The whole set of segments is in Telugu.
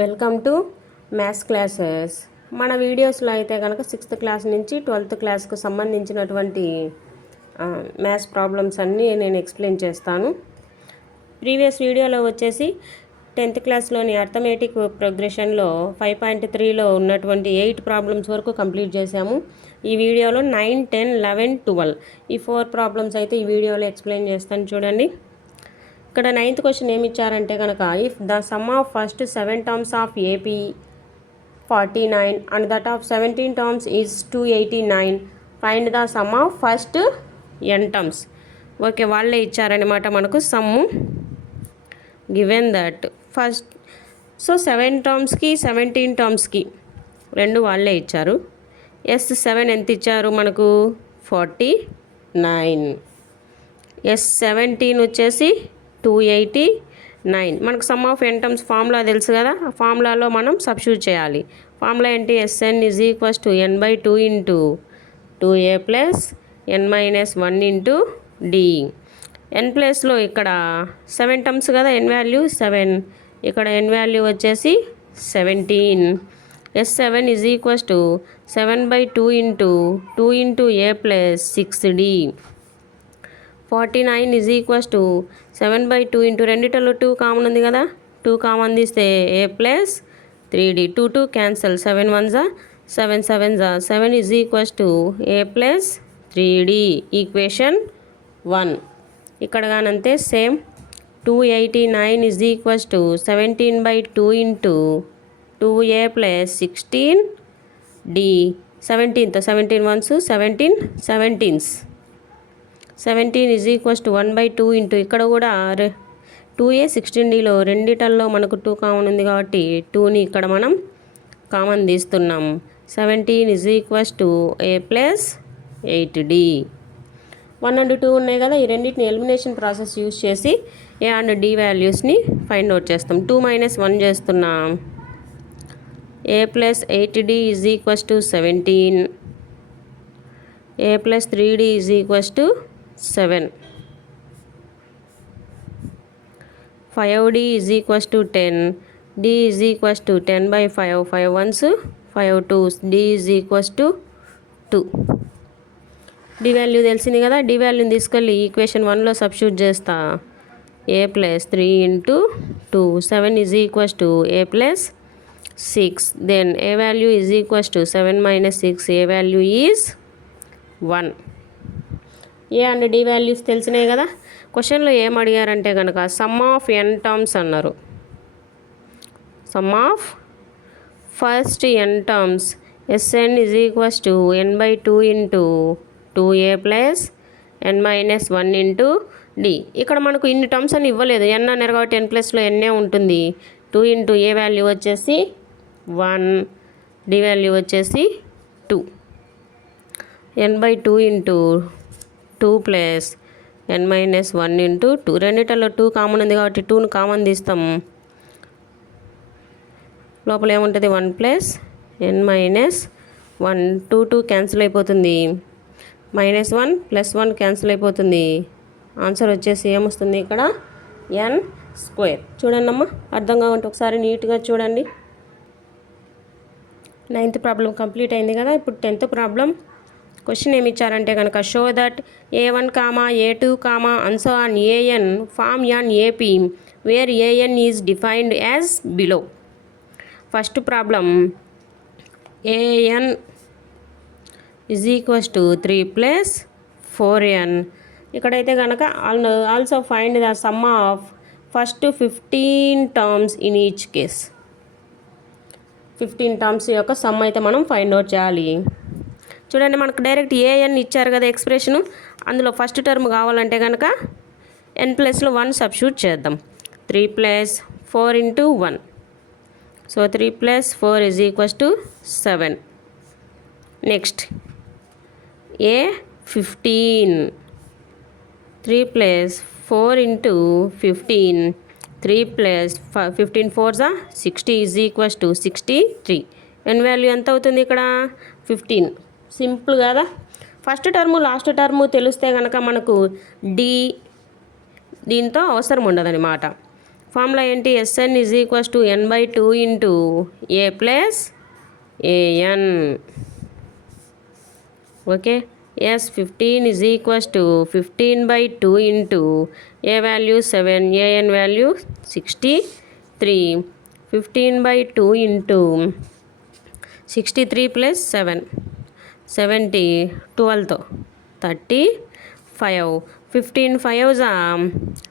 Welcome to maths classes. మన వీడియోస్లో అయితే కనుక 6th క్లాస్ నుంచి 12th క్లాస్కు సంబంధించినటువంటి మ్యాథ్స్ ప్రాబ్లమ్స్ అన్నీ నేను ఎక్స్ప్లెయిన్ చేస్తాను. ప్రీవియస్ వీడియోలో వచ్చేసి 10th క్లాస్లోని అర్థమెటిక్ ప్రోగ్రెషన్లో 5.3లో ఉన్నటువంటి 8 ప్రాబ్లమ్స్ వరకు కంప్లీట్ చేశాము. ఈ వీడియోలో 9, 10, 11, 12 ఈ 4 ప్రాబ్లమ్స్ అయితే ఈ వీడియోలో ఎక్స్ప్లెయిన్ చేస్తాను. చూడండి, ఇక్కడ 9th క్వశ్చన్ ఏమి ఇచ్చారంటే కనుక, if the sum of first 7 terms of AP 49 and that of 17 terms is 289, find the sum of first n terms. Okay, వాళ్ళే ఇచ్చారనమాట మనకు సమ్ము. గివెన్ దట్ ఫస్ట్ 7 టర్మ్స్కి 17 టర్మ్స్కి రెండు వాళ్ళే ఇచ్చారు. S7 ఎంత ఇచ్చారు మనకు? 49. S17 వచ్చేసి 289. మనకు some of n terms formula తెలుసు కదా, ఆ ఫార్ములాలో మనం సబ్స్టిట్యూట్ చేయాలి. ఫార్ములా ఏంటి? Sn = n/2 into 2a plus n - 1 into d. n ప్లేస్లో ఇక్కడ 7 టర్మ్స్ కదా, n వాల్యూ 7, ఇక్కడ n వాల్యూ వచ్చేసి 17. S7 = 7/2 into 2 into a plus 6d. 49 = 7/2 into రెండిటలో 2 కామన్ ఉంది కదా, 2 కామన్ తీస్తే a plus 3d. 2 cancel, 7 1s 7 7s 7 = a plus 3d. Equation 1. ఇక్కడ కానంతే same. 289 = 17/2 into 2a plus 16d. 17th 17 1s 17 17s. 17 = 1/2 into ఇక్కడ కూడా 2a 16dలో రెండిటల్లో మనకు 2 కామన్ ఉంది కాబట్టి 2ని ఇక్కడ మనం కామన్ తీస్తున్నాం. 17 = a ప్లస్ 8d. 1 and 2 ఉన్నాయి కదా, ఈ రెండింటిని ఎలిమినేషన్ ప్రాసెస్ యూజ్ చేసి a అండ్ d వాల్యూస్ని ఫైండ్ అవుట్ చేస్తాం. 2 - 1 చేస్తున్నాం. a plus 8d = 17. a plus 3d = 7. 5d = 10. d = 10/5. 5 1s 5 2s. d = 2. d value తెలిసింది కదా, d వాల్యూని తీసుకెళ్ళి ఈక్వేషన్ 1లో సబ్స్టిట్యూట్ చేస్తా. a plus 3 into 2. 7 = a plus 6. Then a value = 7 - 6. a value is 1. A and d values తెలిసినాయి కదా. క్వశ్చన్లో ఏం అడిగారంటే కనుక సమ్ ఆఫ్ n టర్మ్స్ అన్నారు. Sum of first n terms Sn = n/2 into 2a plus n - 1 into d. ఇక్కడ మనకు ఇన్ని టర్మ్స్ అని ఇవ్వలేదు, n అన్నారు కాబట్టి n ప్లస్లో ఎన్నే ఉంటుంది. 2 ఇంటూ a వాల్యూ వచ్చేసి 1, d వాల్యూ వచ్చేసి 2. n/2 into 2 plus n - 1 into 2. రెండిటల్లో 2 common ఉంది కాబట్టి 2ను కామన్ తీస్తాం. లోపల ఏముంటుంది? 1 ప్లస్ n - 1. 2 క్యాన్సిల్ అయిపోతుంది. -1 + 1 క్యాన్సిల్ అయిపోతుంది. ఆన్సర్ వచ్చేసి ఏమొస్తుంది ఇక్కడ? n². చూడండి అమ్మా, అర్థంగా ఉంటే ఒకసారి నీట్గా చూడండి. 9th ప్రాబ్లం కంప్లీట్ అయింది కదా. ఇప్పుడు 10th ప్రాబ్లం. క్వశ్చన్ ఏమి ఇచ్చారంటే కనుక show that a1, a2, and so on an form an AP where an is defined as below. First problem an = 3 + 4n. ఇక్కడైతే కనుక also find the sum of first 15 terms in each case. 15 terms యొక్క సమ్ అయితే మనం ఫైండ్ అవుట్ చేయాలి. చూడండి, మనకు డైరెక్ట్ an ఇచ్చారు కదా ఎక్స్ప్రెషను, అందులో ఫస్ట్ టర్మ్ కావాలంటే కనుక n ప్లస్లో 1 సబ్స్టిట్యూట్ చేద్దాం. 3 + 4 into 1. So 3 + 4 = 7. Next a15. 3 + 4 into 15. 3 + 15 4s 60 = 63. n value ఎంత అవుతుంది ఇక్కడ? 15. సింపుల్ కదా. ఫస్ట్ టర్ము లాస్ట్ టర్ము తెలిస్తే కనుక మనకు దీంతో అవసరం ఉండదన్నమాట. ఫార్ములా ఏంటి? Sn is equals to n/2 into a plus an. Okay, S15 is equals to 15/2 into a value 7, an value 63. 15/2 into 63 plus 7 70, 12తో 35. 15 5s are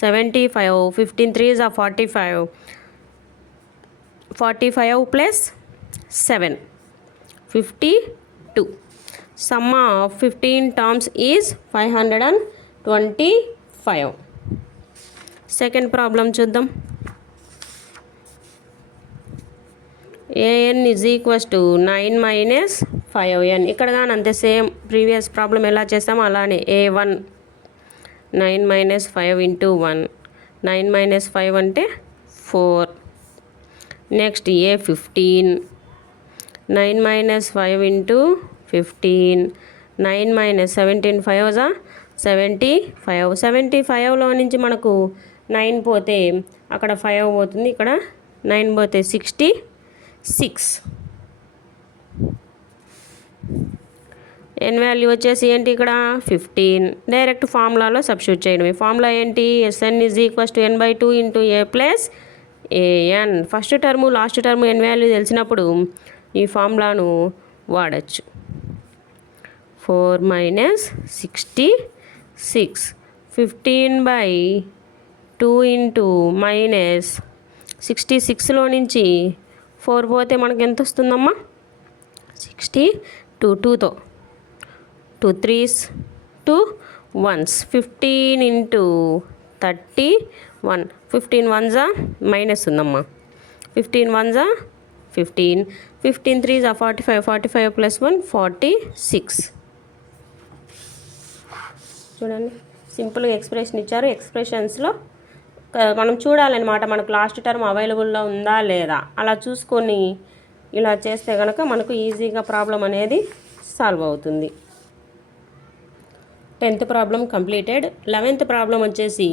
75, 15 3s are 45, 45 plus 7 52. Sum of 15 terms is 525. Second problem చూద్దాం. an is equals to 9 minus 5n. ఇక్కడ కానీ అంతే, సేమ్ ప్రీవియస్ ప్రాబ్లం ఎలా చేస్తామో అలానే. a1 9 minus 5 into 1, 9 minus 5 అంటే 4. Next a15 9 minus 5 into 15, 9 minus 17 5s are 75. 75లో నుంచి మనకు 9 పోతే అక్కడ 5 పోతుంది, ఇక్కడ 9 పోతే 66. n వాల్యూ వచ్చేసి ఏంటి ఇక్కడ 15. డైరెక్ట్ ఫార్ములాలో సబ్స్టిట్యూట్ చేయడమే. ఫార్ములా ఏంటి? Sn is equals to n/2 into a plus an. First term last term n value తెలిసినప్పుడు ఈ ఫార్ములాను వాడచ్చు. 4 minus 66. 15/2 ఇంటూ మైనస్ 66లో నుంచి 4 పోతే మనకు ఎంత వస్తుందమ్మా? 62. 2తో 2 3s 2 1s. 15 into 31. 15 1s minus ఉందమ్మా. 15 1s 15. 15 3s 45. 45 ప్లస్ 1 46. చూడండి, సింపుల్గా ఎక్స్ప్రెషన్ ఇచ్చారు. ఎక్స్ప్రెషన్స్లో మనం చూడాలన్నమాట, మనకు లాస్ట్ టర్మ్ అవైలబుల్లో ఉందా లేదా. అలా చూసుకొని ఇలా చేస్తే కనుక మనకు ఈజీగా ప్రాబ్లం అనేది సాల్వ్ అవుతుంది. 10th problem completed. 11th problem వచ్చేసి,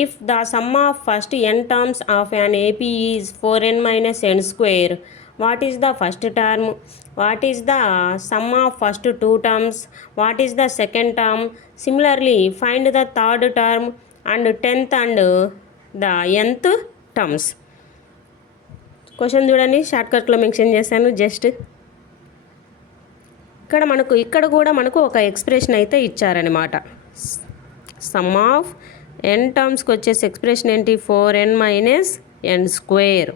if the sum of first n terms of an AP is 4n minus n square, what is the first term? What is the sum of first 2 terms? What is the second term? Similarly find the third term and 10th and the nth terms. Question చూడండి, షార్ట్కట్లో మెన్షన్ చేశాను జస్ట్. ఇక్కడ కూడా మనకు ఒక ఎక్స్ప్రెషన్ అయితే ఇచ్చారనమాట. సమ్ ఆఫ్ n టర్మ్స్కి వచ్చేసి ఎక్స్ప్రెషన్ ఏంటి? 4n minus n square.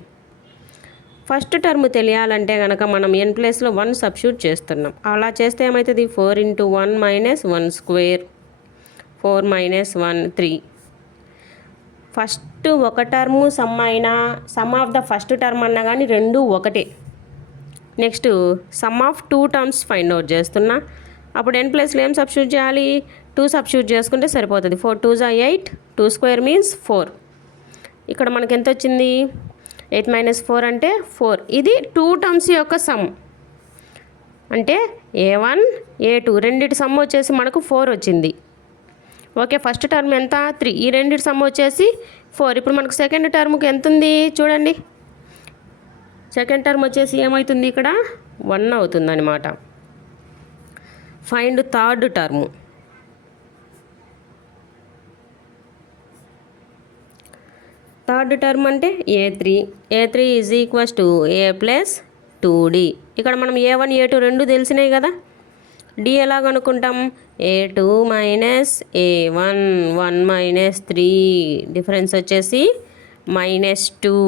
First term తెలియాలంటే కనుక మనం n ప్లేస్లో 1 సబ్స్టిట్యూట్ చేస్తున్నాం. అలా చేస్తే ఏమవుతుంది? 4 into 1 minus 1 square, 4 minus 1 3. First ఒక టర్ము సమ్ అయినా, some of the first term అన్నా కానీ రెండు ఒకటే. Next some of 2 terms find out చేస్తున్నా. అప్పుడు n ప్లస్లో ఏం సబ్స్టిట్యూట్ చేయాలి? 2 సబ్స్టిట్యూట్ చేసుకుంటే సరిపోతుంది. 4 2s 8, 2 square means 4. ఇక్కడ మనకి ఎంత వచ్చింది? 8 minus 4 అంటే 4. ఇది 2 టర్మ్స్ యొక్క సమ్. అంటే a1 a2 రెండిటి సమ్ వచ్చేసి మనకు 4 వచ్చింది. ఓకే, ఫస్ట్ టర్మ్ ఎంత? 3. ఈ రెండిటి సమ్ వచ్చేసి 4. ఇప్పుడు మనకు సెకండ్ టర్మ్కి ఎంత ఉంది చూడండి. సెకండ్ టర్మ్ వచ్చేసి ఏమవుతుంది? ఇక్కడ 1 అవుతుంది అనమాట. Find third term. Third term అంటే a3. a3 is equals to a plus 2d. ఇక్కడ మనం a1 a2 రెండు తెలిసినాయి కదా. d ఎలా కనుక్కుంటాం? a2 minus a1, 1 minus 3, difference వచ్చేసి -2.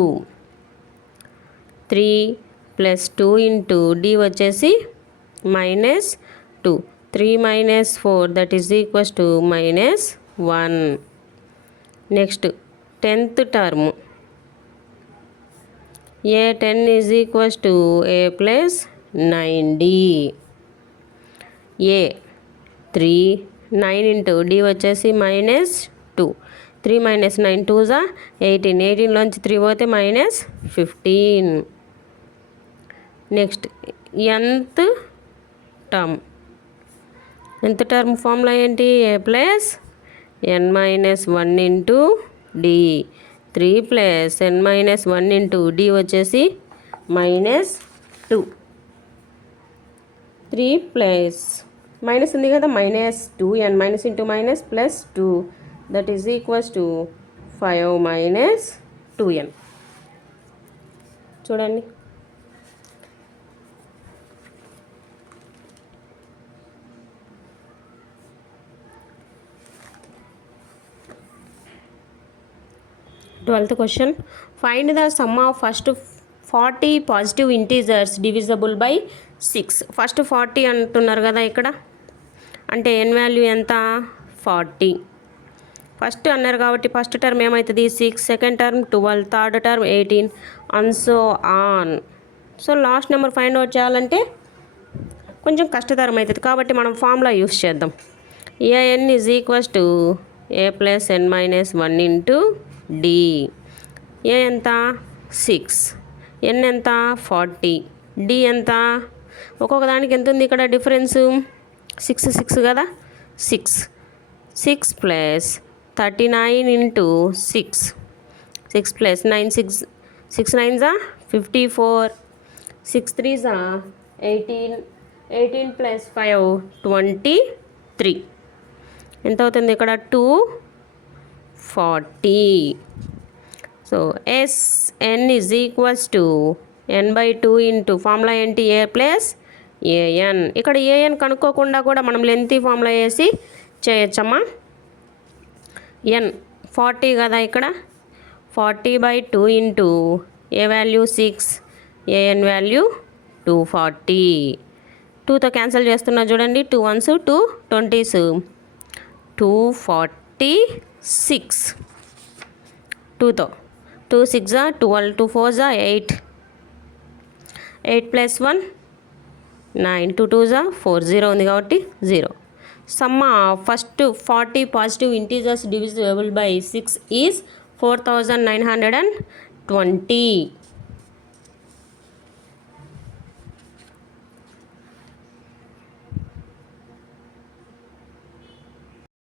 3 ప్లస్ 2 ఇంటూ d వచ్చేసి -2. 3 minus 4 that is equals to -1. Next 10th term. a10 is equals to a plus 9d. a 3 9 into d వచ్చేసి -2. 3 minus 9 2s 18. 18లోంచి 3 పోతే -15. Next nth term. nth term formula ఏంటి? a plus n minus 1 into d. 3 plus n minus 1 into D వచ్చేసి -2. 3 ప్లస్ మైనస్ ఉంది కదా, -2n minus into minus plus 2 that is equals to 5 minus 2n. చూడండి, twelfth question. Find the sum of first 40 positive integers divisible by 6. First 40 అంటున్నారు కదా ఇక్కడ, అంటే n వాల్యూ ఎంత 40. ఫస్ట్ అన్నారు కాబట్టి ఫస్ట్ టర్మ్ ఏమవుతుంది 6, second term 12, third term 18 and so on. So last number find out చేయాలంటే కొంచెం కష్టతరం అవుతుంది, కాబట్టి మనం ఫార్ములా యూస్ చేద్దాం. an is equals to a plus n minus 1 into d. A ఎంత 6, n ఎంత 40, డి ఎంత, ఒక్కొక్క దానికి ఎంత ఉంది ఇక్కడ డిఫరెన్స్ 6 కదా, 6 ప్లస్ 39 ఇంటూ 6 ప్లస్ 9 6 9 54, 6 3 18 ప్లస్ 5 23. ఎంత అవుతుంది ఇక్కడ 240. So n is equals to n/2 into formula ఏంటి ఏ ప్లస్ ఏఎన్. ఇక్కడ ఏఎన్ కనుక్కోకుండా కూడా మనం లెంతీ ఫార్ములా వేసి చేయొచ్చమ్మా. ఎన్ 40 కదా, ఇక్కడ 40/2 into a value 6, a n value 240. 2తో క్యాన్సిల్ చేస్తున్నా చూడండి, 2 1s 2 20s 246. 2తో 2 6 12, 2 4 8, 8 ప్లస్ 1 9, 2 2 4, 0 ఉంది కాబట్టి 0. Some first 40 positive integers divisible by 6 is 4920.